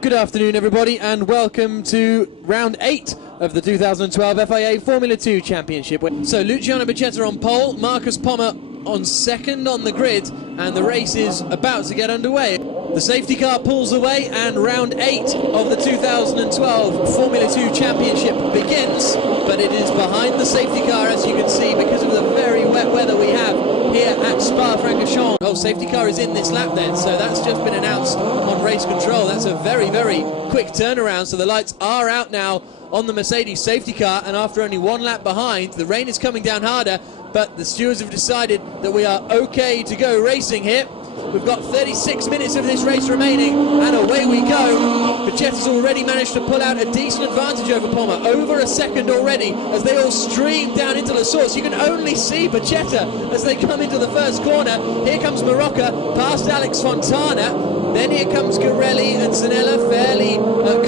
Good afternoon, everybody, and welcome to round 8 of the 2012 FIA Formula 2 Championship. So Luciano Becchetta on pole, Marcus Pommer on second on the grid, and the race is about to get underway. The safety car pulls away, and round 8 of the 2012 Formula 2 Championship begins, but it is behind the safety car, as you can see, because of the very wet weather we have here at Spa-Francorchamps. Oh, safety car is in this lap then, so that's just been announced on race control. That's a very, very quick turnaround, so the lights are out now on the Mercedes safety car, and after only one lap behind, the rain is coming down harder, but the stewards have decided that we are okay to go racing here. We've got 36 minutes of this race remaining, and away we go. Becchetta's already managed to pull out a decent advantage over Pommer, over a second already, as they all stream down into La Source. You can only see Becchetta as they come into the first corner. Here comes Marocca, past Alex Fontana. Then here comes Garelli and Zanella, fairly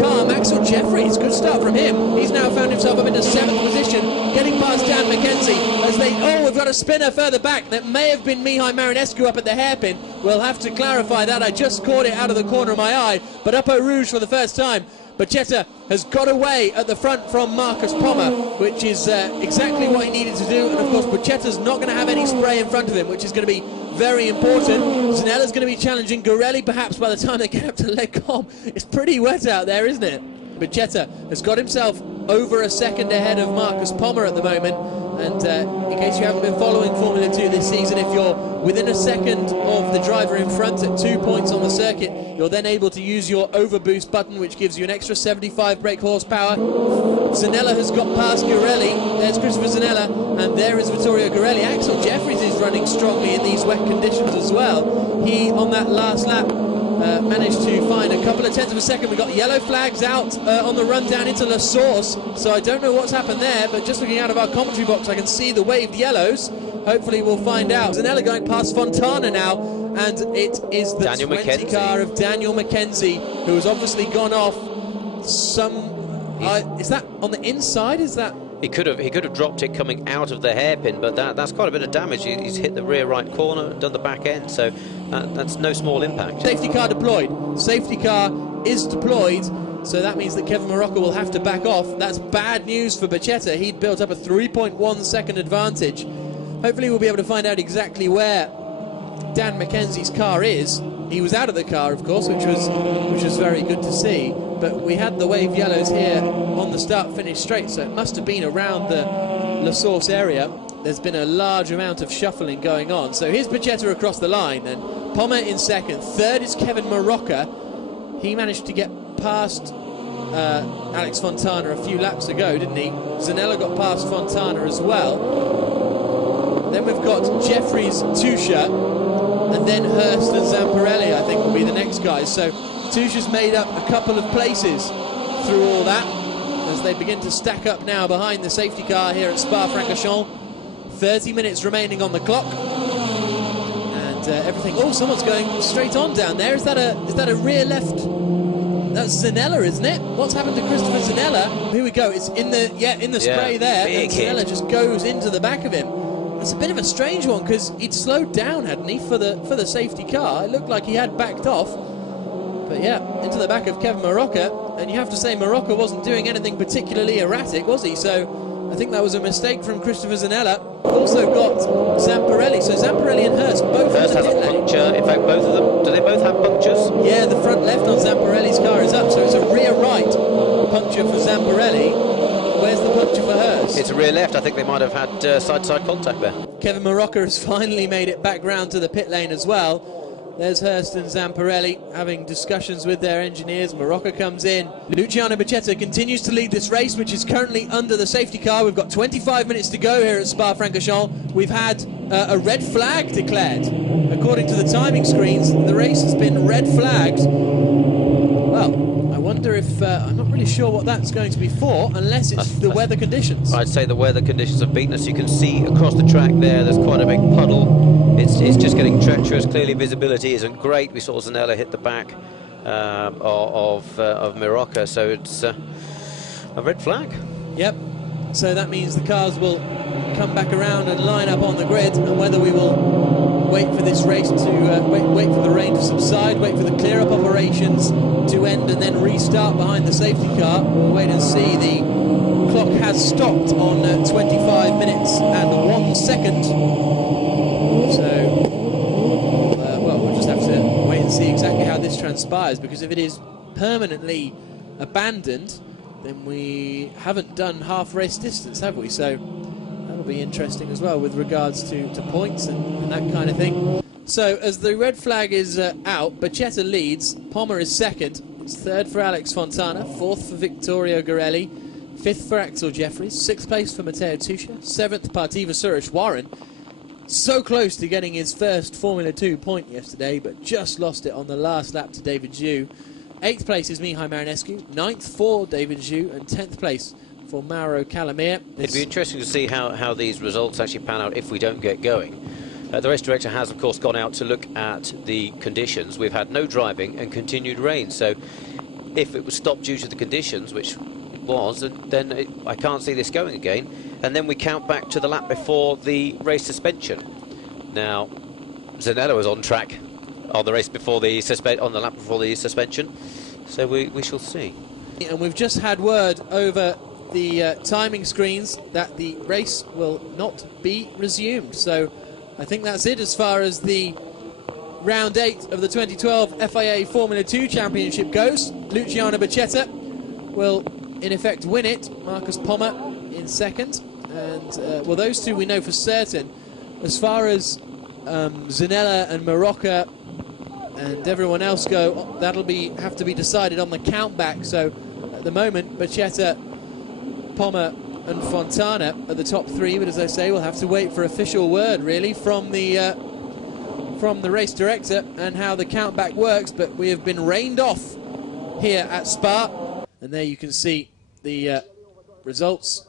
calm. Axel Jeffries, good start from him. He's now found himself up into 7th position, getting past Dan McKenzie as they, oh, we've got a spinner further back. That may have been Mihai Marinescu up at the hairpin. We'll have to clarify that. I just caught it out of the corner of my eye, but Upper Rouge for the first time. Becchetta has got away at the front from Marcus Pommer, which is exactly what he needed to do, and of course Becchetta's not going to have any spray in front of him, which is going to be very important. Zanella's going to be challenging Garelli perhaps by the time they get up to Les Combes. It's pretty wet out there, isn't it? Becchetta has got himself over a second ahead of Marcus Pommer at the moment, and in case you haven't been following Formula 2 this season, if you're within a second of the driver in front at 2 points on the circuit, you're then able to use your overboost button, which gives you an extra 75 brake horsepower. Zanella has got past Garelli. There's Christopher Zanella, and there is Vittorio Garelli. Axel Jeffries is running strongly in these wet conditions as well. He, on that last lap, managed to find a couple of tenths of a second. We've got yellow flags out on the run down into La Source, so I don't know what's happened there, but just looking out of our commentary box I can see the waved yellows. Hopefully we'll find out. Zanella going past Fontana now, and it is the Daniel 20 McKenzie. car of Daniel McKenzie, who has obviously gone off some... is that on the inside? Is that... He could have dropped it coming out of the hairpin, but that's quite a bit of damage. He's hit the rear right corner and done the back end, so that's no small impact. Safety car deployed. Safety car is deployed, so that means that Kevin Marocca will have to back off. That's bad news for Becchetta. He'd built up a 3.1 second advantage. Hopefully we'll be able to find out exactly where Dan McKenzie's car is. He was out of the car, of course, which was very good to see. But we had the wave yellows here on the start-finish straight, so it must have been around the La Source area. There's been a large amount of shuffling going on. So here's Becchetta across the line, and Pommer in second. Third is Kevin Marocca. He managed to get past Alex Fontana a few laps ago, didn't he? Zanella got past Fontana as well. Then we've got Jeffries, Tusha, and then Hurst and Zamparelli, I think, will be the next guys. So Tusha's made up a couple of places through all that as they begin to stack up now behind the safety car here at Spa-Francorchamps. 30 minutes remaining on the clock, and everything. Oh, someone's going straight on down there. Is that a rear left? That's Zanella, isn't it? What's happened to Christopher Zanella? Here we go. It's in the spray there, and Zanella just goes into the back of him. It's a bit of a strange one because he'd slowed down, hadn't he, for the safety car? It looked like he had backed off. But yeah, into the back of Kevin Marocca, and you have to say Marocca wasn't doing anything particularly erratic, was he? So I think that was a mistake from Christopher Zanella. We've also got Zamparelli. So Zamparelli and Hurst both Hurst has a puncture. In fact, both of them, do they both have punctures? Yeah, the front left on Zamparelli's car is up, so it's a rear right puncture for Zamparelli. Where's the puncture for Hurst? It's a rear left. I think they might have had side-to-side contact there. Kevin Marocca has finally made it back round to the pit lane as well. There's Hurst and Zamparelli having discussions with their engineers. Marocca comes in. Luciano Becchetta continues to lead this race, which is currently under the safety car. We've got 25 minutes to go here at Spa-Francorchamps. We've had a red flag declared. According to the timing screens, the race has been red flagged. Well, I wonder if... I'm not really sure what that's going to be for, unless it's the weather conditions. I'd say the weather conditions have beaten us. You can see across the track there's quite a big puddle. It's just getting treacherous. Clearly visibility isn't great. We saw Zanella hit the back of Marocca, so it's a red flag. Yep, so that means the cars will come back around and line up on the grid, and whether we will wait for this race to wait for the rain to subside, wait for the clear-up operations to end, and then restart behind the safety car. We'll wait and see. The clock has stopped on 25 minutes and 1 second. So, well, we'll just have to wait and see exactly how this transpires, because if it is permanently abandoned, then we haven't done half race distance, have we? So that'll be interesting as well with regards to points and that kind of thing. So as the red flag is out, Becchetta leads, Pommer is second, it's third for Alex Fontana, fourth for Vittorio Garelli, fifth for Axel Jeffries, sixth place for Matteo Tuscia, seventh Partiva Suresh-Warren. So close to getting his first Formula 2 point yesterday, but just lost it on the last lap to David Zhu. 8th place is Mihai Marinescu, 9th for David Zhu, and 10th place for Mauro Calamia. It'd be interesting to see how these results actually pan out if we don't get going. The race director has, of course, gone out to look at the conditions. We've had no driving and continued rain, so if it was stopped due to the conditions, which it was, then I can't see this going again. And then we count back to the lap before the race suspension. Now, Zanella was on track on the race before the on the lap before the suspension, so we shall see. And we've just had word over the timing screens that the race will not be resumed. So I think that's it as far as the round 8 of the 2012 FIA Formula 2 Championship goes. Luciano Becchetta will in effect win it. Marcus Pommer in second, and well, those two we know for certain. As far as Zanella and Marocca and everyone else go, that'll have to be decided on the countback. So at the moment, Becchetta, Pommer and Fontana are the top three, but as I say, we'll have to wait for official word really from the race director and how the countback works. But we have been rained off here at Spa, and there you can see the results.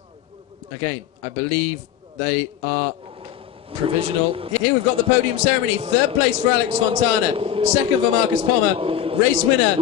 Again, I believe they are provisional. Here we've got the podium ceremony. Third place for Alex Fontana, second for Marcus Pommer, race winner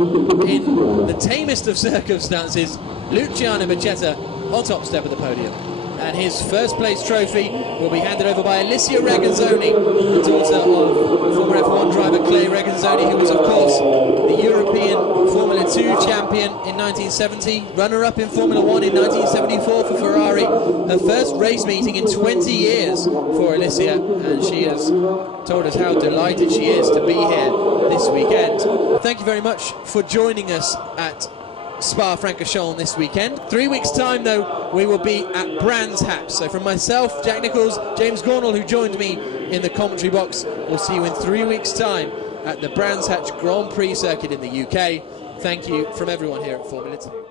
in the tamest of circumstances, Luciano Becchetta, on top step of the podium. And his first place trophy will be handed over by Alicia Regazzoni, the daughter of former F1 driver Clay Regazzoni, who was of course the European Formula 2 champion in 1970, runner-up in Formula 1 in 1974 for Ferrari. Her first race meeting in 20 years for Alicia, and she has told us how delighted she is to be here this weekend. Thank you very much for joining us at Spa-Francorchamps this weekend. 3 weeks' time, though, we will be at Brands Hatch. So from myself, Jack Nicholls, James Gornall, who joined me in the commentary box, we'll see you in 3 weeks' time at the Brands Hatch Grand Prix circuit in the UK. Thank you from everyone here at Formula 2.